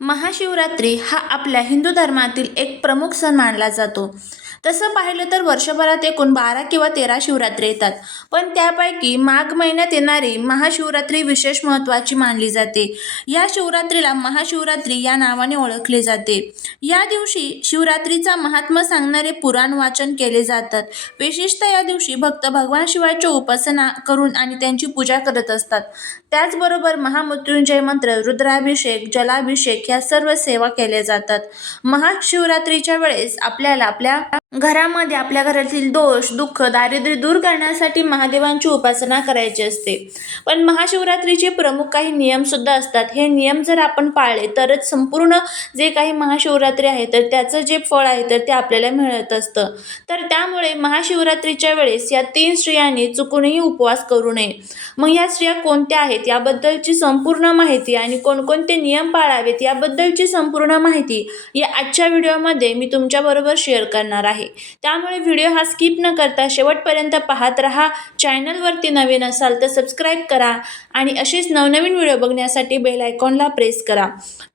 महाशिवरात्री हा आपल्या हिंदू धर्मातील एक प्रमुख सण मानला जातो. तसं पाहिलं तर वर्षभरात एकूण बारा किंवा तेरा शिवरात्री येतात. पण त्यापैकी माघ महिन्यात येणारी महाशिवरात्री विशेष महत्त्वाची मानली जाते. या शिवरात्रीला महाशिवरात्री या नावाने ओळखले जाते. या दिवशी शिवरात्रीचा महात्मा सांगणारे पुराण वाचन केले जातात. विशेषतः या दिवशी भक्त भगवान शिवाची उपासना करून आणि त्यांची पूजा करत असतात. त्याचबरोबर महामृत्युंजय मंत्र रुद्राभिषेक जलाभिषेक ह्या सर्व सेवा केल्या जातात. महाशिवरात्रीच्या वेळेस आपल्याला आपल्या घरामध्ये आपल्या घरातील दोष दुःख दारिद्र्य दूर करण्यासाठी महादेवांची उपासना करायची असते. पण महाशिवरात्रीचे प्रमुख काही नियमसुद्धा असतात. हे नियम जर आपण पाळले तरच संपूर्ण जे काही महाशिवरात्री आहे तर त्याचं जे फळ आहे तर ते आपल्याला मिळत असतं. तर त्यामुळे महाशिवरात्रीच्या वेळेस या तीन स्त्रियांनी चुकूनही उपवास करू नये. मग या स्त्रिया कोणत्या आहेत याबद्दलची संपूर्ण माहिती आणि कोणकोणते नियम पाळावेत याबद्दलची संपूर्ण माहिती या आजच्या व्हिडिओमध्ये मी तुमच्याबरोबर शेअर करणार आहे. त्यामुळे व्हिडिओ हा स्किप न करता शेवटपर्यंत पाहत राहा. चॅनलवरती नवीन असाल तर सबस्क्राईब करा आणि असेच नवनवीन व्हिडिओ बघण्यासाठी बेल आयकॉनला प्रेस करा.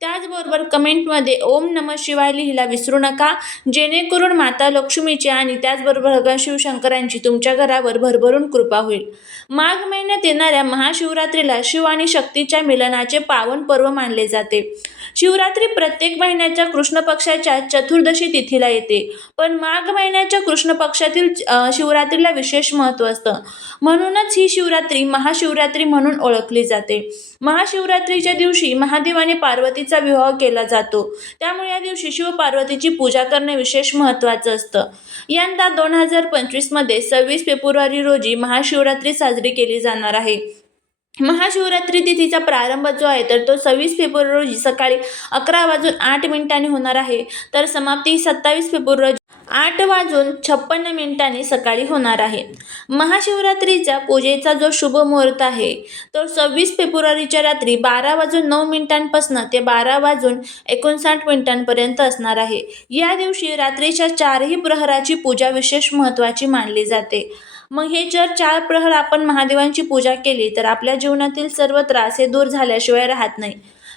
त्याचबरोबर कमेंटमध्ये ओम नम शिवाय लिहिला विसरू नका. जेणेकरून माता लक्ष्मीची आणि त्याचबरोबर भगवान शिवशंकरांची तुमच्या घरावर भरभरून कृपा होईल. माघ महिन्यात येणाऱ्या महाशिवरात्रीला शिव आणि शक्तीच्या मिलनाचे पावन पर्व मानले जाते. शिवरात्री प्रत्येक महिन्याच्या कृष्ण पक्षाच्या चतुर्दशी तिथीला येते. पण माघ महिन्याच्या कृष्ण पक्षातील शिवरात्रीला विशेष महत्त्व असतं. म्हणूनच ही शिवरात्री महाशिवरात्री म्हणून ओळखली जाते. महाशिवरात्रीच्या दिवशी महादेवाने पार्वतीचा विवाह केला जातो. त्यामुळे या दिवशी शिवपार्वतीची पूजा करणे विशेष महत्त्वाचं असतं. यंदा दोन हजार पंचवीसमध्ये सव्वीस फेब्रुवारी रोजी महाशिवरात्री साजरी केली जाणार आहे. महाशिवरात्री तिथीचा प्रारंभ जो आहे तर तो सव्वीस फेब्रुवारी रोजी सकाळी अकरा वाजून आठ मिनिटांनी होणार आहे. तर समाप्ती सत्तावीस फेब्रुवारी रोजी आठ वाजून छप्पन्न मिनिटांनी सकाळी होणार आहे. महाशिवरात्रीच्या पूजेचा जो शुभ मुहूर्त आहे तो सव्वीस फेब्रुवारीच्या रात्री बारा वाजून नऊ मिनिटांपासून ते बारा वाजून एकोणसाठ मिनिटांपर्यंत असणार आहे. या दिवशी रात्रीच्या चारही प्रहराची पूजा विशेष महत्त्वाची मानली जाते. मग हे जर चार प्रहर आपण महादेवांची पूजा केली तर आपल्या जीवनातील सर्व त्रास हे दूर झाल्याशिवाय राहत नाही.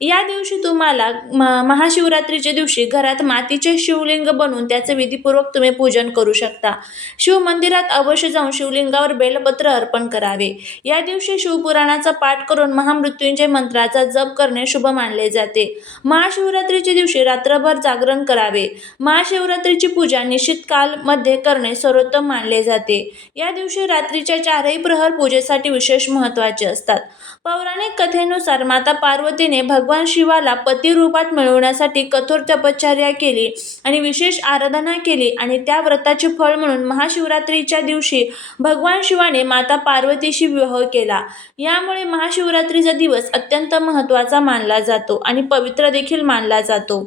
या दिवशी तुम्हाला म महाशिवरात्रीच्या दिवशी घरात मातीचे शिवलिंग बनवून त्याचं विधीपूर्वक तुम्ही पूजन करू शकता. शिव मंदिरात अवश्य जाऊन शिवलिंगावर बेलपत्र अर्पण करावे. या दिवशी शिवपुराणाचा पाठ करून महामृत्युंजय मंत्राचा जप करणे शुभ मानले जाते. महाशिवरात्रीच्या दिवशी रात्रभर जागरण करावे. महाशिवरात्रीची पूजा निश्चित कालमध्ये करणे सर्वोत्तम मानले जाते. या दिवशी रात्रीच्या चारही प्रहर पूजेसाठी विशेष महत्त्वाचे असतात. पौराणिक कथेनुसार माता पार्वतीने भगवान शिवाला पती रूपात मिळवण्यासाठी कठोर तपश्चर्या केली आणि विशेष आराधना केली आणि त्या व्रताचे फळ म्हणून महाशिवरात्रीच्या दिवशी भगवान शिवाने माता पार्वतीशी विवाह केला. यामुळे महाशिवरात्रीचा दिवस अत्यंत महत्त्वाचा मानला जातो आणि पवित्र देखील मानला जातो.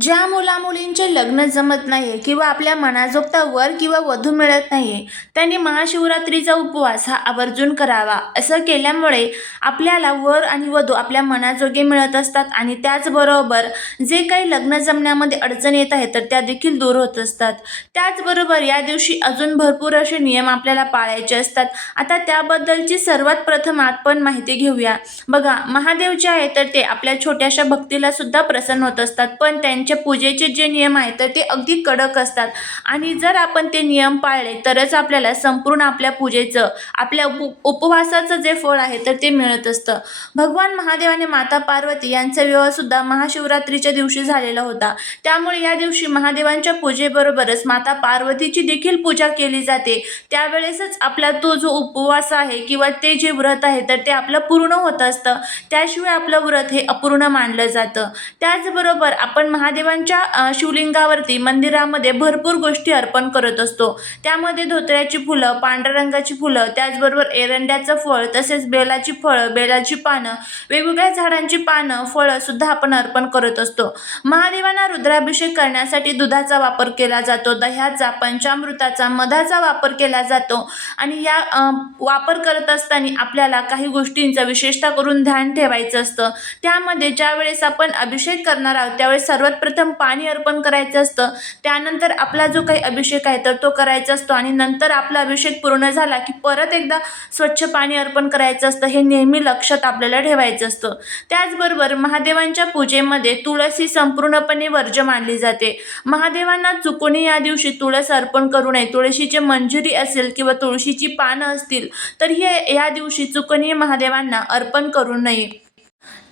ज्या मुलामुलींचे लग्न जमत नाही किंवा आपल्या मनाजोगता वर किंवा वधू मिळत नाही त्यांनी महाशिवरात्रीचा उपवास हा आवर्जून करावा. असं केल्यामुळे आपल्याला वर आणि वधू आपल्या मनाजोगे मिळत असतात आणि त्याचबरोबर जे काही लग्न जमण्यामध्ये अडचण येत आहे तर त्या देखील दूर होत असतात. त्याचबरोबर या दिवशी अजून भरपूर असे नियम आपल्याला पाळायचे असतात. आता त्याबद्दलची सर्वात प्रथम आपण माहिती घेऊया. बघा महादेव जे आहे तर ते आपल्या छोट्याशा भक्तीला सुद्धा प्रसन्न होत असतात. पण त्यांच्या पूजेचे जे नियम आहेत तर ते अगदी कडक असतात. आणि जर आपण ते नियम पाळले तरच आपल्याला संपूर्ण आपल्या पूजेचं आपल्या उप उपवासाचं जे फळ आहे तर ते मिळत असतं. भगवान महादेवाने माता पार्वती यांचा विवाहसुद्धा महाशिवरात्रीच्या दिवशी झालेला होता. त्यामुळे या दिवशी महादेवांच्या पूजेबरोबरच माता पार्वतीची देखील पूजा केली जाते. त्यावेळेसच आपला तो जो उपवास आहे किंवा ते जे व्रत आहे तर ते आपलं पूर्ण होत असतं. त्याशिवाय आपलं व्रत हे अपूर्ण मानलं जातं. त्याचबरोबर आपण महादेवांच्या शिवलिंगावरती मंदिरामध्ये भरपूर गोष्टी अर्पण करत असतो. त्यामध्ये धोत्र्याची फुलं पांढऱ्या रंगाची फुलं त्याचबरोबर एरंड्याचं फळ तसेच बेलाची फळं बेलाची पानं वेगवेगळ्या झाडांची पानं फळं सुद्धा आपण अर्पण करत असतो. महादेवांना रुद्राभिषेक करण्यासाठी दुधाचा वापर केला जातो दह्याचा पंचामृताचा मधाचा वापर केला जातो आणि या वापर करत असताना आपल्याला काही गोष्टींचं विशेषतः करून ध्यान ठेवायचं असतं. त्यामध्ये ज्यावेळेस आपण अभिषेक करणार आहोत त्यावेळेस सर्वात प्रथम पाणी अर्पण करायचं असतं. त्यानंतर आपला जो काही अभिषेक आहे तर तो करायचा असतो. आणि नंतर आपला अभिषेक पूर्ण झाला की परत एकदा स्वच्छ पाणी अर्पण करायचं असतं. हे नेहमी लक्षात आपल्याला ठेवायचं असतं. त्याचबरोबर महादेवांच्या पूजेमध्ये तुळस संपूर्णपणे वर्ज्य मानली जाते. महादेवांना चुकूनही या दिवशी तुळस अर्पण करू नये. तुळशीची मंजुरी असेल किंवा तुळशीची पानं असतील तर हे या दिवशी चुकूनही महादेवांना अर्पण करू नये.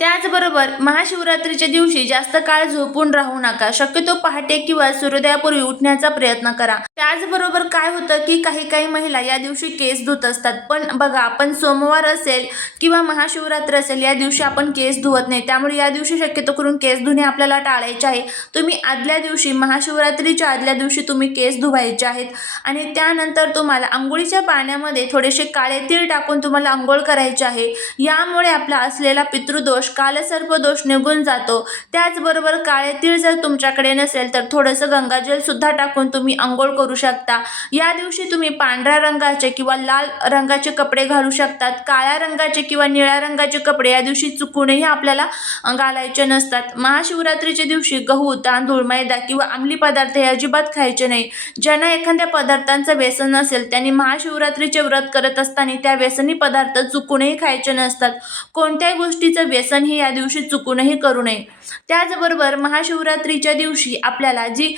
त्याचबरोबर महाशिवरात्रीच्या दिवशी जास्त काळ झोपून राहू नका. शक्यतो पहाटे किंवा सूर्योदयापूर्वी उठण्याचा प्रयत्न करा. त्याचबरोबर काय होतं की काही काही महिला या दिवशी केस धुत असतात. पण बघा आपण सोमवार असेल किंवा महाशिवरात्र असेल या दिवशी आपण केस धुवत नाही. त्यामुळे या दिवशी शक्यतो करून केस धुणे आपल्याला टाळायचे आहे. तुम्ही आदल्या दिवशी महाशिवरात्रीच्या आदल्या दिवशी तुम्ही केस धुवायचे आहेत. आणि त्यानंतर तुम्हाला आंघोळीच्या पाण्यामध्ये थोडेसे काळे तीळ टाकून तुम्हाला आंघोळ करायचे आहे. यामुळे आपला असलेला पितृदोष कालसर्प दोष निघून जातो. त्याचबरोबर काळे तीळ जर तुमच्याकडे नसेल तर थोडंसं गंगाजल सुद्धा टाकून तुम्ही अंघोळ करू शकता. या दिवशी तुम्ही पांढऱ्या रंगाचे किंवा लाल रंगाचे कपडे घालू शकतात. काळ्या रंगाचे किंवा निळ्या रंगाचे कपडे या दिवशी चुकूनही आपल्याला घालायचे नसतात. महाशिवरात्रीच्या दिवशी गहू तांदूळ मैदा किंवा अंमली पदार्थ हे अजिबात खायचे नाही. ज्यांना एखाद्या पदार्थांचं व्यसन नसेल त्यांनी महाशिवरात्रीचे व्रत करत असताना त्या व्यसनी पदार्थ चुकूनही खायचे नसतात. कोणत्याही गोष्टीचं व्यसन ही या दिवशी चुकूनही करू नये. त्याचबरोबर महाशिवरात्रीच्या दिवशी आपल्याला जी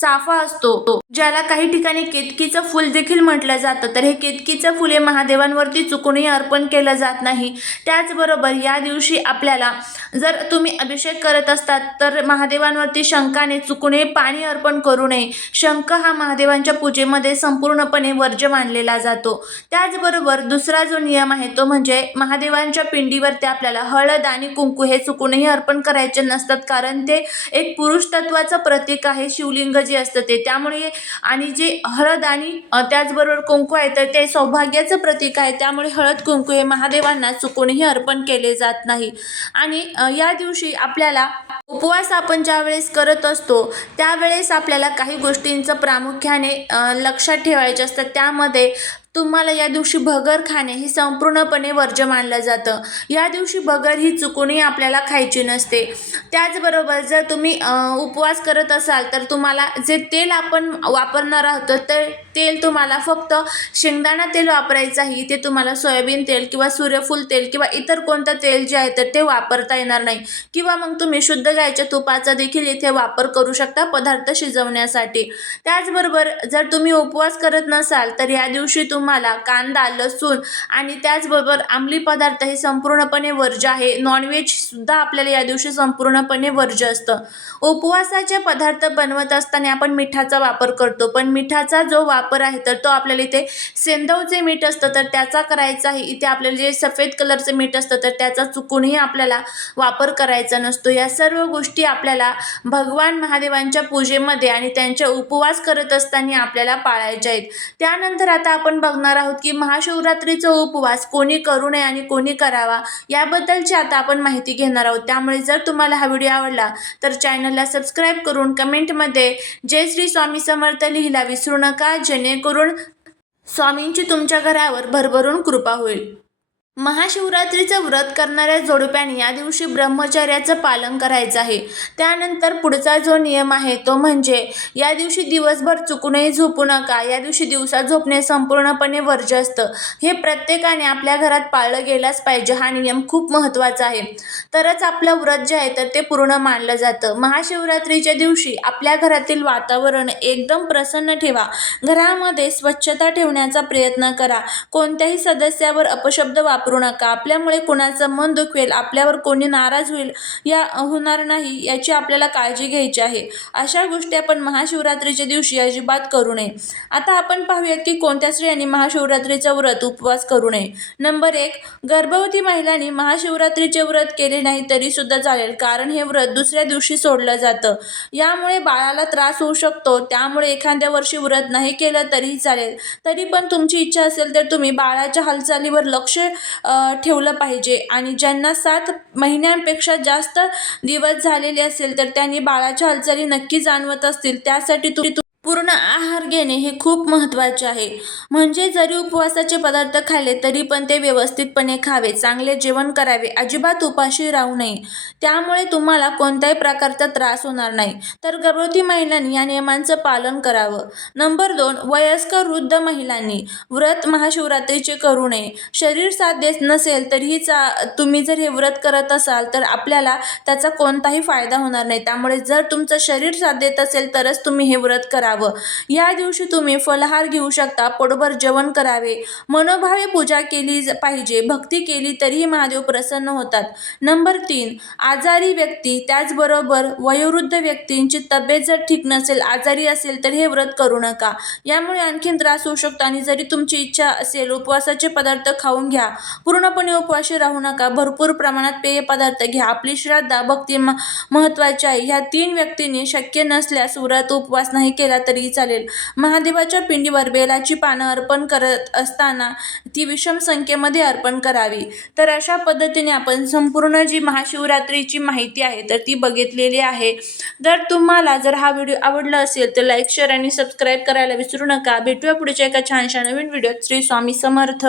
चाफा असतो ज्याला काही ठिकाणी केतकीचं फूल देखील म्हटलं जातं तर हे केतकीचं फुल हे महादेवांवरती चुकूनही अर्पण केलं जात नाही. त्याचबरोबर या दिवशी आपल्याला जर तुम्ही अभिषेक करत असतात तर महादेवांवरती शंखाने चुकूनही पाणी अर्पण करू नये. शंख हा महादेवांच्या पूजेमध्ये संपूर्णपणे वर्ज्य मानलेला जातो. त्याचबरोबर दुसरा जो नियम आहे तो म्हणजे महादेवांच्या पिंडीवरती आपल्याला हळद आणि कुंकू हे चुकूनही अर्पण करायचे नसतात. कारण ते एक पुरुष तत्वाचं प्रतीक आहे. शिवलिंग जे असतं ते. त्यामुळे आणि जे हळद आणि त्याचबरोबर कुंकू आहे तर ते सौभाग्याचं प्रतीक आहे. त्यामुळे हळद कुंकू हे महादेवांना चुकूनही अर्पण केले जात नाही. आणि या दिवशी आपल्याला उपवास आपण ज्या वेळेस करत असतो त्यावेळेस आपल्याला काही गोष्टींचं प्रामुख्याने लक्षात ठेवायचे असतं. त्यामध्ये तुम्हाला या दिवशी भगर खाणे हे संपूर्णपणे वर्ज्य मानलं जातं. या दिवशी भगर ही चुकूनही आपल्याला खायची नसते. त्याचबरोबर जर तुम्ही उपवास करत असाल तर तुम्हाला जे तेल आपण वापरणार आहोत तर तेल तुम्हाला फक्त शेंगदाणा तेल वापरायचं आहे. ते तुम्हाला सोयाबीन तेल किंवा सूर्यफूल तेल किंवा इतर कोणतं तेल जे आहे तर ते वापरता येणार नाही. किंवा मग तुम्ही शुद्ध गायच्या तुपाचा देखील इथे वापर करू शकता पदार्थ शिजवण्यासाठी. त्याचबरोबर जर तुम्ही उपवास करत नसाल तर या दिवशी तुम्हाला कांदा लसूण आणि त्याचबरोबर अंमली पदार्थ हे संपूर्णपणे वर्ज्य आहे. नॉनव्हेजसुद्धा आपल्याला या दिवशी संपूर्णपणे वर्ज्य असतं. उपवासाचे पदार्थ बनवत असताना आपण मिठाचा वापर करतो. पण मिठाचा जो वापर आहे तर तो आपल्याला इथे सेंदवचे मीठ असतं तर त्याचा करायचा आहे. इथे आपल्याला जे सफेद कलरचं मीठ असतं तर त्याचा चुकूनही आपल्याला वापर करायचा नसतो. या सर्व गोष्टी आपल्याला भगवान महादेवांच्या पूजेमध्ये आणि त्यांच्या उपवास करत असताना आपल्याला पाळायच्या आहेत. त्यानंतर आता आपण बघ बघणार आहोत की महाशिवरात्रीचा उपवास कोणी करू नये आणि कोणी करावा याबद्दलची आता आपण माहिती घेणार आहोत. त्यामुळे जर तुम्हाला हा व्हिडिओ आवडला तर चॅनलला सबस्क्राईब करून कमेंटमध्ये जय श्री स्वामी समर्थ लिहिला विसरू नका जेणेकरून स्वामींची तुमच्या घरावर भरभरून कृपा होईल. महाशिवरात्रीचं व्रत करणाऱ्या जोडप्याने या दिवशी ब्रह्मचर्याचं पालन करायचं आहे. त्यानंतर पुढचा जो नियम आहे तो म्हणजे या दिवशी दिवसभर चुकूनही झोपू नका या दिवशी दिवसा झोपणे संपूर्णपणे वर्ज्य असतं हे प्रत्येकाने आपल्या घरात पाळलं गेलाच पाहिजे हा नियम खूप महत्त्वाचा आहे. तरच आपलं व्रत जे आहे तर ते पूर्ण मानलं जातं. महाशिवरात्रीच्या दिवशी आपल्या घरातील वातावरण एकदम प्रसन्न ठेवा. घरामध्ये स्वच्छता ठेवण्याचा प्रयत्न करा. कोणत्याही सदस्यावर अपशब्द वापर नका. आपल्यामुळे कोणाचं मन दुखवेल आपल्यावर कोणी नाराज होईल या होणार नाही याची आपल्याला काळजी घ्यायची आहे. अशा गोष्टी आपण महाशिवरात्रीच्या दिवशी अजिबात करू नये. आता आपण पाहूयात की कोणत्या स्त्रियांनी महाशिवरात्रीचा व्रत उपवास करू नये. नंबर एक गर्भवती महिलांनी महाशिवरात्रीचे व्रत केले नाही तरी सुद्धा चालेल कारण हे व्रत दुसऱ्या दिवशी सोडलं जातं. यामुळे बाळाला त्रास होऊ शकतो त्यामुळे एखाद्या वर्षी व्रत नाही केलं तरीही चालेल. तरी पण तुमची इच्छा असेल तर तुम्ही बाळाच्या हालचालीवर लक्ष ठेवलं पाहिजे. आणि ज्यांना सात महिन्यांपेक्षा जास्त दिवस झालेले असेल तर त्यांनी बाळाच्या हालचाली नक्की जाणवत असतील. त्यासाठी तुम्ही पूर्ण आहार घेणे हे खूप महत्त्वाचे आहे. म्हणजे जरी उपवासाचे पदार्थ खाल्ले तरी पण ते व्यवस्थितपणे खावे चांगले जेवण करावे अजिबात उपाशी राहू नये. त्यामुळे तुम्हाला कोणत्याही प्रकारचा त्रास होणार नाही. तर गर्भवती महिलांनी या नियमांचं पालन करावं. नंबर दोन वयस्कर वृद्ध महिलांनी व्रत महाशिवरात्रीचे करू नये. शरीर साथ देत नसेल तरीही चा तुम्ही जर हे व्रत करत असाल तर आपल्याला त्याचा कोणताही फायदा होणार नाही. त्यामुळे जर तुमचं शरीर साथ देत असेल तरच तुम्ही हे व्रत करावं. या दिवशी तुम्ही फलाहार घेऊ शकता पोटभर जेवण करावे. मनोभावे पूजा केली ज- पाहिजे भक्ती केली तरीही महादेव प्रसन्न होतात. नंबर तीन आजारी व्यक्ती त्याचबरोबर वयोवृद्ध व्यक्तींची तब्येत जर ठीक नसेल आजारी असेल तर हे व्रत करू नका. यामुळे आणखीन त्रास होऊ शकतो आणि जरी तुमची इच्छा असेल उपवासाचे पदार्थ खाऊन घ्या. पूर्णपणे उपवाशी राहू नका. भरपूर प्रमाणात पेय पदार्थ घ्या. आपली श्रद्धा भक्ती म महत्त्वाची आहे. ह्या तीन व्यक्तींनी शक्य नसल्यास व्रत उपवास नाही केला तरीही चालेल. महादेवाच्या पिंडीवर बेलाची पानं अर्पण करत असताना ती विषम संख्येमध्ये अर्पण करावी. तर अशा पद्धतीने आपण संपूर्ण जी महाशिवरात्रीची माहिती आहे तर ती बघितलेली आहे. जर तुम्हाला जर हा व्हिडिओ आवडला असेल तर लाईक शेअर आणि सबस्क्राईब करायला विसरू नका. भेटूया पुढच्या एका छानशा नवीन व्हिडिओत. श्री स्वामी समर्थ.